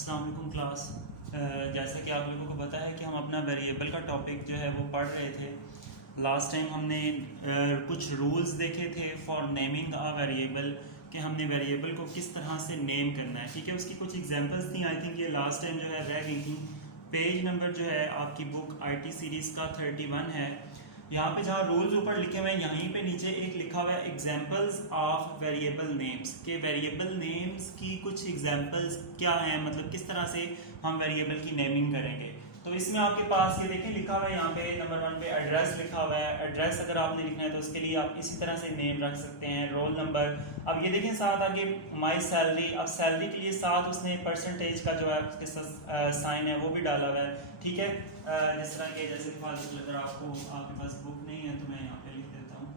अस्सलाम वालेकुम क्लास। जैसा कि आप लोगों को पता है कि हम अपना वेरिएबल का टॉपिक जो है वो पढ़ रहे थे। लास्ट टाइम हमने कुछ रूल्स देखे थे फॉर नेमिंग अ वेरिएबल, कि हमने वेरिएबल को किस तरह से नेम करना है। ठीक है, उसकी कुछ एग्जांपल्स थी। आई थिंक ये लास्ट टाइम जो है रह गई थी। पेज नंबर जो है आपकी बुक आईटी सीरीज़ का 31 है। यहाँ पे जहाँ रूल्स ऊपर लिखे हुए हैं, यहीं पे नीचे एक लिखा हुआ है एग्जांपल्स ऑफ वेरिएबल नेम्स, के वेरिएबल नेम्स की कुछ एग्जांपल्स क्या हैं, मतलब किस तरह से हम वेरिएबल की नेमिंग करेंगे। तो इसमें आपके पास ये देखें लिखा हुआ है, यहाँ पे नंबर 1 पे एड्रेस लिखा हुआ है। एड्रेस अगर आपने लिखना है तो उसके लिए आप इसी तरह से नेम रख सकते हैं। रोल नंबर, अब ये देखें साथ आगे माई सैलरी, अब सैलरी के लिए साथ उसने परसेंटेज का जो है उसके साइन है वो भी डाला हुआ है। ठीक है, जिस तरह के जैसे अगर आपके पास बुक नहीं है तो मैं यहाँ पे लिख देता हूँ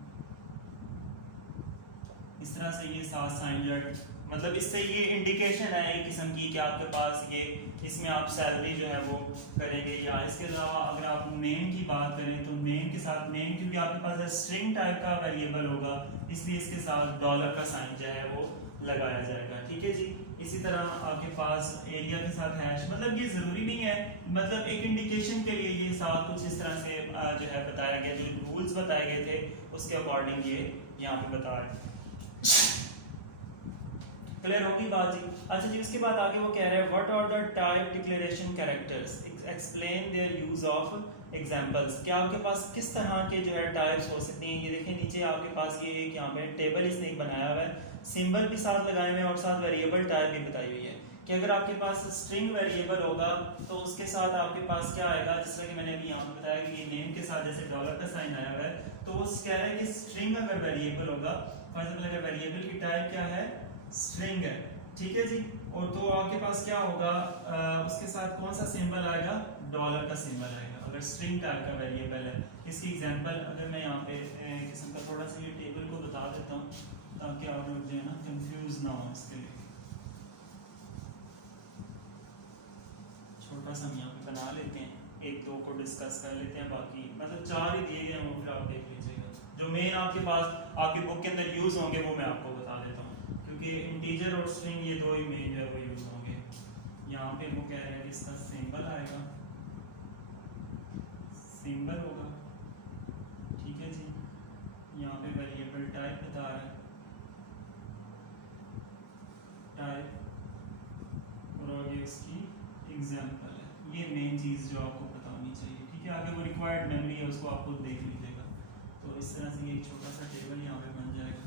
इस तरह से, ये साथ साइन, मतलब इससे ये इंडिकेशन है एक किस्म की कि आपके पास ये इसमें आप सैलरी जो है वो करेंगे। या इसके अलावा अगर आप नेम की बात करें तो नेम के साथ, नेम क्योंकि आपके पास स्ट्रिंग टाइप का वेरिएबल होगा इसलिए इसके साथ डॉलर का साइन जो है वो लगाया जाएगा। ठीक है जी। इसी तरह आपके पास एरिया के साथ हैश, मतलब ये जरूरी नहीं है, मतलब एक इंडिकेशन के लिए ये साथ कुछ इस तरह से जो है बताया गया, जो रूल्स बताए गए थे उसके अकॉर्डिंग ये यहाँ पे बता रहे हैं। क्लियर होगी बात जी। अच्छा जी, उसके बाद आगे वो कह रहे हैं what are the type declaration characters, explain their use of examples. क्या आपके पास किस तरह के जो है टाइप्स हो सकती हैं। ये देखें नीचे आपके पास ये एक यहाँ पे टेबल इसने एक बनाया हुआ है, सिंबल भी साथ लगाए हुए हैं और साथ वेरिएबल टाइप भी बताई हुई है कि अगर आपके पास स्ट्रिंग वेरिएबल होगा तो उसके साथ आपके पास क्या आएगा, जिस तरह कि मैंने अभी यहाँ पे बताया कि ये नेम के साथ जैसे डॉलर का साइन आया हुआ है, तो वो कह रहा है कि स्ट्रिंग अगर वेरिएबल होगा, फॉर एग्जांपल अगर वेरिएबल की टाइप क्या है, स्ट्रिंग है। ठीक है जी। और तो आपके पास क्या होगा, उसके साथ कौन सा सिंबल आएगा, डॉलर का सिंबल आएगा अगर स्ट्रिंग टाइप का वेरिएबल है। इसकी एग्जांपल अगर मैं यहाँ पे किस्म का थोड़ा सा ये टेबल को बता देता हूँ ताकि आप लोग जो है ना कंफ्यूज ना हो। इसके लिए छोटा सा हम यहाँ पे बना लेते हैं, एक दो को डिस्कस कर लेते हैं, बाकी मतलब 4 ही दिए गए हैं, वो फिर आप देख लीजिएगा। जो मेन आपके पास आपकी बुक के अंदर यूज होंगे वो मैं आपको बता देता हूँ, क्योंकि इंटीजर और स्ट्रिंग ये दो ही मेन जो है वो यूज होंगे। यहाँ पे वो कह रहे हैं कि इसका सिंबल आएगा, सिंबल होगा। ठीक है जी। यहाँ पे वेरिएबल टाइप बता रहा है, टाइप, और आगे इसकी एग्जांपल है। ये मेन चीज जो आपको पता होनी चाहिए। ठीक है, आगे वो रिक्वायर्ड मेमोरी है उसको आप खुद देख लीजिएगा। तो इस तरह से एक छोटा सा टेबल यहाँ पे बन जाएगा।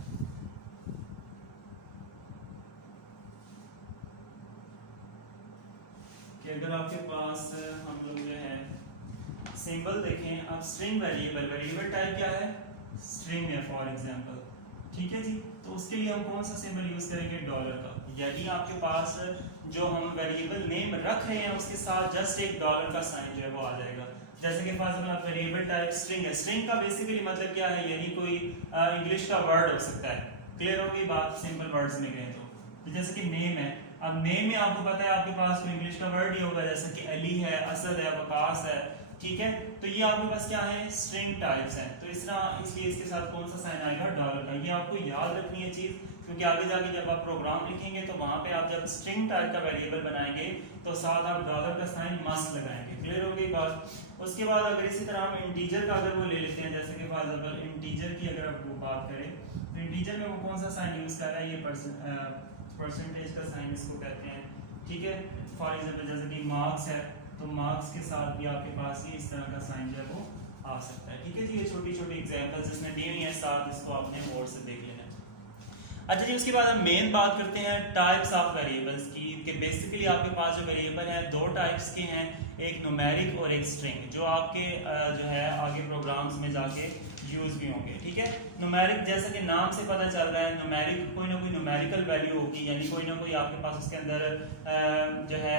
कि अगर आपके पास हम लोग जो है सिंबल देखें, अब स्ट्रिंग वेरिएबल, वेरिएबल टाइप क्या है, स्ट्रिंग है फॉर एग्जांपल। ठीक है जी। तो उसके लिए हम कौन सा सिंबल यूज करेंगे, डॉलर का। यानी आपके पास जो हम वेरिएबल नेम रख रहे हैं उसके साथ जस्ट एक डॉलर का साइन जो है वो आ जाएगा। जैसे कि for example variable type string है, स्ट्रिंग का बेसिकली मतलब क्या है, यानी कोई इंग्लिश का वर्ड हो सकता है। क्लियर होगी बात, सिंपल वर्ड्स में गए तो जैसे कि नेम है, अब नेम में आपको पता है आपके पास कोई इंग्लिश का वर्ड ही होगा, जैसे कि अली है, असद है, वकास है। ठीक है, तो ये आपके पास क्या है, स्ट्रिंग टाइप्स हैं। तो इस तरह इसलिए इसके साथ कौन सा साइन आएगा, डॉलर का। ये आपको याद रखनी है चीज, क्योंकि आगे जाके जब आप प्रोग्राम लिखेंगे तो वहां पे आप जब स्ट्रिंग टाइप का वेरिएबल बनाएंगे तो साथ आप डॉलर का साइन मस्ट लगाएंगे। क्लियर हो गई बात। उसके बाद अगर इसी तरह हम इंटीजर का अगर वो ले लेते हैं, जैसे कि फॉर एग्जांपल इंटीजर की अगर आप बात करें तो इंटीजर में वो कौन सा साइन यूज कर रहा है, ये परसेंटेज का साइन इसको कहते हैं। ठीक है, फॉर एग्जांपल जैसे कि मार्क्स है तो मार्क्स के साथ भी आपके पास ये इस तरह का साइन जो है वो आ सकता है। ठीक है जी, ये छोटी छोटी एग्जांपल्स इसमें दी हुई हैं, साथ इसको आपने बोर्ड से देख लेना है। अच्छा जी, उसके बाद हम मेन बात करते हैं टाइप्स ऑफ वेरिएबल्स की, कि बेसिकली आपके पास जो वेरिएबल हैं दो टाइप्स के हैं, एक न्यूमेरिक और एक स्ट्रिंग, जो आपके जो है आगे प्रोग्राम्स में जाके यूज भी होंगे। ठीक है, न्यूमेरिक जैसा कि नाम से पता चल रहा है, न्यूमेरिक कोई ना कोई न्यूमेरिकल वैल्यू होगी, यानी कोई ना कोई आपके पास उसके अंदर जो है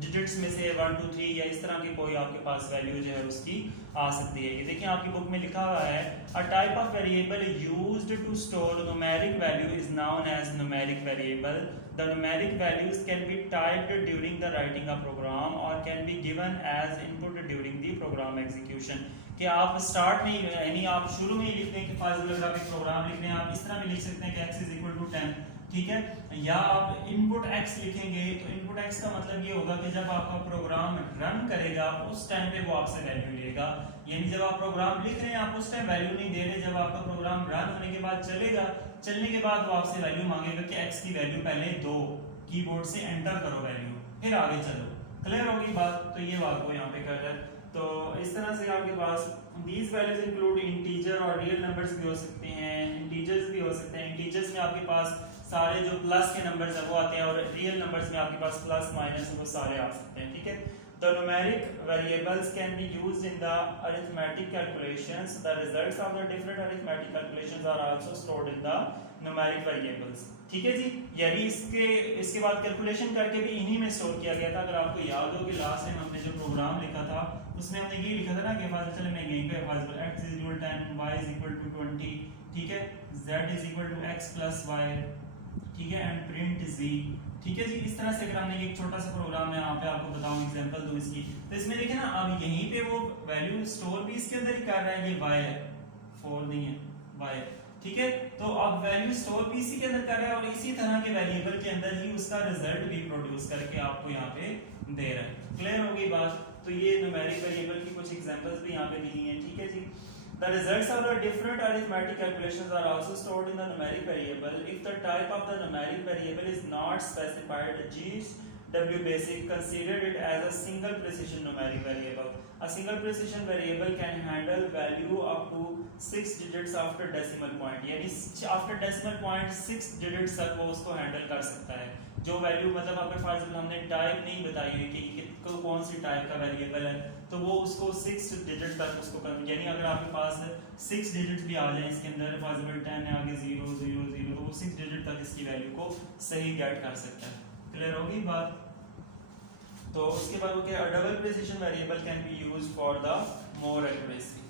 डिजिट्स में से 1 2 3 या इस तरह की कोई आपके पास वैल्यू जो है उसकी आ सकती है। ये देखिए आपकी बुक में लिखा हुआ है, a type of variable used to store numeric value is known as numeric variable. The numeric values can be typed during the writing of program or can be given as input during the program execution। कि आप start में यानी आप शुरू में ही लिख दें कि फॉर एग्जांपल अगर आप एक प्रोग्राम लिख रहे हैं, आप इस तरह भी लिख सकते हैं कि x = 10, ठीक है। या आप इनपुट x लिखेंगे तो इनपुट x का मतलब ये होगा कि जब आपका प्रोग्राम रन करेगा उस टाइम पे वो आपसे वैल्यू लेगा, यानी जब आप प्रोग्राम लिख रहे हैं आप उस टाइम वैल्यू नहीं दे रहे, जब आपका प्रोग्राम रन होने के बाद चलेगा, चलने के बाद वो आपसे वैल्यू मांगेगा कि x की वैल्यू पहले दो, कीबोर्ड से एंटर करो वैल्यू, फिर आगे चलो। क्लियर होगी बात? तो ये बात को यहाँ पे कर रहा है। तो इस तरह से आपके पास these values include integer और real numbers भी हो सकते हैं, integers भी हो सकते हैं। integers में आपके पास सारे जो प्लस के नंबर्स हैं वो आते हैं और रियल नंबर्स में आपके पास प्लस माइनस वो सारे आ सकते हैं, ठीक है। The numeric variables can be used in the arithmetic calculations. The results of the different arithmetic calculations are also stored in the numeric variables. ठीक है जी, यानी इसके बाद कैलकुलेशन करके भी इन्हीं में स्टोर किया गया था। अगर आपको याद हो कि लास्ट टाइम हमने जो प्रोग्राम लिखा था उसमें हमने ये लिखा था ना कि चले मैं यहीं पे x is equal to 10, y is equal to 20, ठीक है, z is equal to x plus y, ठीक है, एंड प्रिंट z, ठीक है जी। इस तरह से अगर हमने एक छोटा सा प्रोग्राम है, यहाँ पे आपको बताऊं एग्जांपल दूं इसकी, तो इसमें देखिए ना अब यहीं पे वो वैल्यू स्टोर भी इसके अंदर ही कर रहा है, ये y है, 4 नहीं है, y है, ठीक है। तो अब वैल्यू स्टोर भी इसी के अंदर कर रहा है और इसी तरह के वेरिएबल के अंदर ही उसका रिजल्ट भी प्रोड्यूस करके आपको यहाँ पे दे रहा है। क्लियर होगी बात? तो ये न्यूमेरिक वेरिएबल की कुछ एग्जांपल्स भी यहाँ पे दी हैं, ठीक है जी। The results of the different arithmetic calculations are also stored in the numeric variable. If the type of the numeric variable is not specified, GWBasic considered it as a single precision numeric variable. A single precision variable can handle value up to 6 digits after decimal point. यानी after decimal point 6 digits तक वो उसको handle कर सकता है। जो value मतलब आपके फॉर एग्जांपल हमने टाइप नहीं बताई हुई कि कौन सी टाइप का वेरिएबल है, तो वो उसको 6 डिजिट तक उसको यानी अगर आपके पास 6 डिजिट भी आ जाए इसके अंदर, फॉर एग्जांपल 10 है आगे 0 0 0, तो वो 6 डिजिट तक इसकी वैल्यू को सही गेट कर सकता है। क्लियर होगी बात? तो उसके बाद वो क्या, double precision variable can be used for the more accuracy.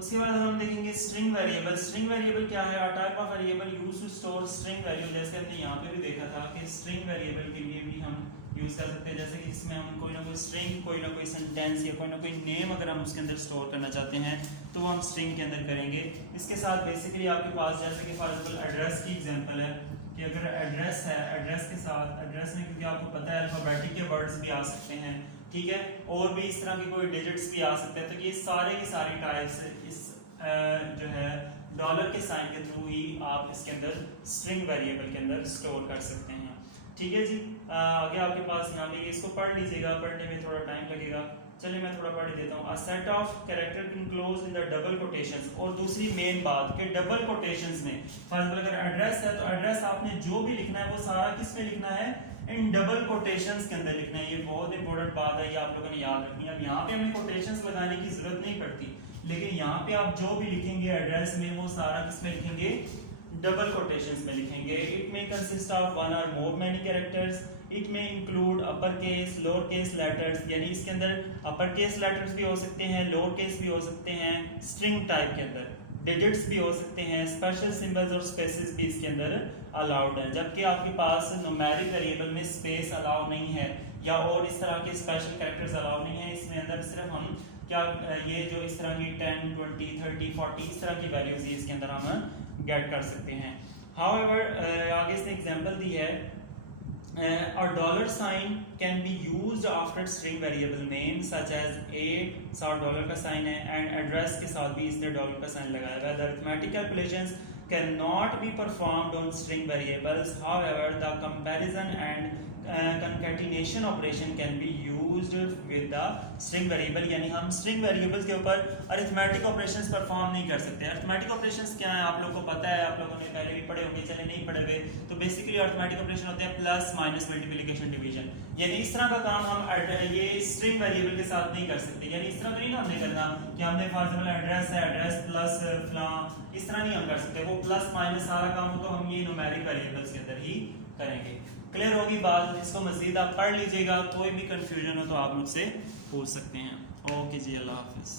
उसके बाद हम देखेंगे स्ट्रिंग वेरिएबल। स्ट्रिंग वेरिएबल क्या है? A type of variable used to store string value. जैसे हमने यहाँ पे भी देखा था कि स्ट्रिंग वेरिएबल के लिए भी हम यूज कर सकते हैं, जैसे कि इसमें हम कोई ना कोई स्ट्रिंग, कोई ना कोई सेंटेंस या कोई ना कोई नेम अगर हम उसके अंदर स्टोर करना चाहते हैं तो वो हम स्ट्रिंग के अंदर करेंगे। इसके साथ बेसिकली आपके पास जैसे कि फॉर एग्जांपल एड्रेस की एग्जांपल है कि अगर एड्रेस है, एड्रेस के साथ एड्रेस में क्योंकि आपको पता है अल्फाबेटिक के वर्ड्स भी आ सकते हैं, ठीक है, और भी इस तरह के कोई डिजिट्स भी आ सकते हैं, तो ये सारे की सारी टाइप्स इस जो है डॉलर के साइन के थ्रू ही आप इसके अंदर स्ट्रिंग वेरिएबल के अंदर स्टोर कर सकते हैं, ठीक है जी। आगे आपके पास यहाँ पे इसको पढ़ लीजिएगा, पढ़ने में थोड़ा टाइम लगेगा, चलिए मैं थोड़ा पढ़ देता हूँ। A set of character enclosed in the double quotations. और दूसरी मेन बात कि डबल कोटेशंस में फॉर एग्जांपल अगर एड्रेस है तो एड्रेस आपने जो भी लिखना है वो सारा किस में लिखना है? इन डबल कोटेशंस के अंदर लिखना है। ये बहुत इंपॉर्टेंट बात है, ये आप लोगों ने याद रखनी है। अब यहाँ पे हमें कोटेशंस लगाने की जरूरत नहीं पड़ती, लेकिन यहाँ पे आप जो भी लिखेंगे एड्रेस में वो सारा किस में लिखेंगे? डबल कोटेशंस में लिखेंगे। इट में कंसिस्ट ऑफ वन और मोर मेनी कैरेक्टर्स। इट में include upper case, lower case letters, यानी इसके अंदर अपर केस लेटर्स भी हो सकते हैं, लोअर केस भी हो सकते हैं, स्ट्रिंग टाइप के अंदर डिजिट्स भी हो सकते हैं, स्पेशल सिंबल्स और स्पेसेस भी इसके अंदर अलाउड है। जबकि आपके पास न्यूमेरिक वेरिएबल में स्पेस अलाउ नहीं है या और इस तरह के स्पेशल कैरेक्टर्स अलाउ नहीं है। इसमें अंदर सिर्फ हम क्या ये जो इस तरह की 10, 20, 30, 40 इस तरह की वैल्यूज इसके अंदर हम गेट कर सकते हैं। हाउएवर आगे इसने एग्जांपल दी है, a dollar sign can be used after string variable name such as a साथ डॉलर का साइन है and address के साथ भी इसने डॉलर का साइन लगाया हुआ है। The arithmetic calculations cannot be performed on string variables. However, the comparison and concatenation operation can be used with the string variable। यानी हम string variables के ऊपर arithmetic operations perform नहीं कर सकते। arithmetic operations क्या है? आप लोगों को पता है, आप लोगों ने पहले भी पढ़े होंगे, चले नहीं पढ़े हुए तो बेसिकली arithmetic operation होते हैं प्लस माइनस मल्टीप्लिकेशन डिवीजन। यानी इस तरह का काम हम ये string variable के साथ नहीं कर सकते। यानी इस तरह तो नहीं ना हमने करना कि हमने फॉर एग्जांपल एड्रेस है, एड्रेस प्लस फलां, इस तरह नहीं हम कर सकते। वो प्लस माइनस सारा काम तो हम ये न्यूमेरिक वेरिएबल्स के अंदर ही करेंगे। क्लियर होगी बात? इसको मजीद आप पढ़ लीजिएगा, कोई भी कंफ्यूजन हो तो आप मुझसे पूछ सकते हैं। ओके जी, अल्लाह हाफिज।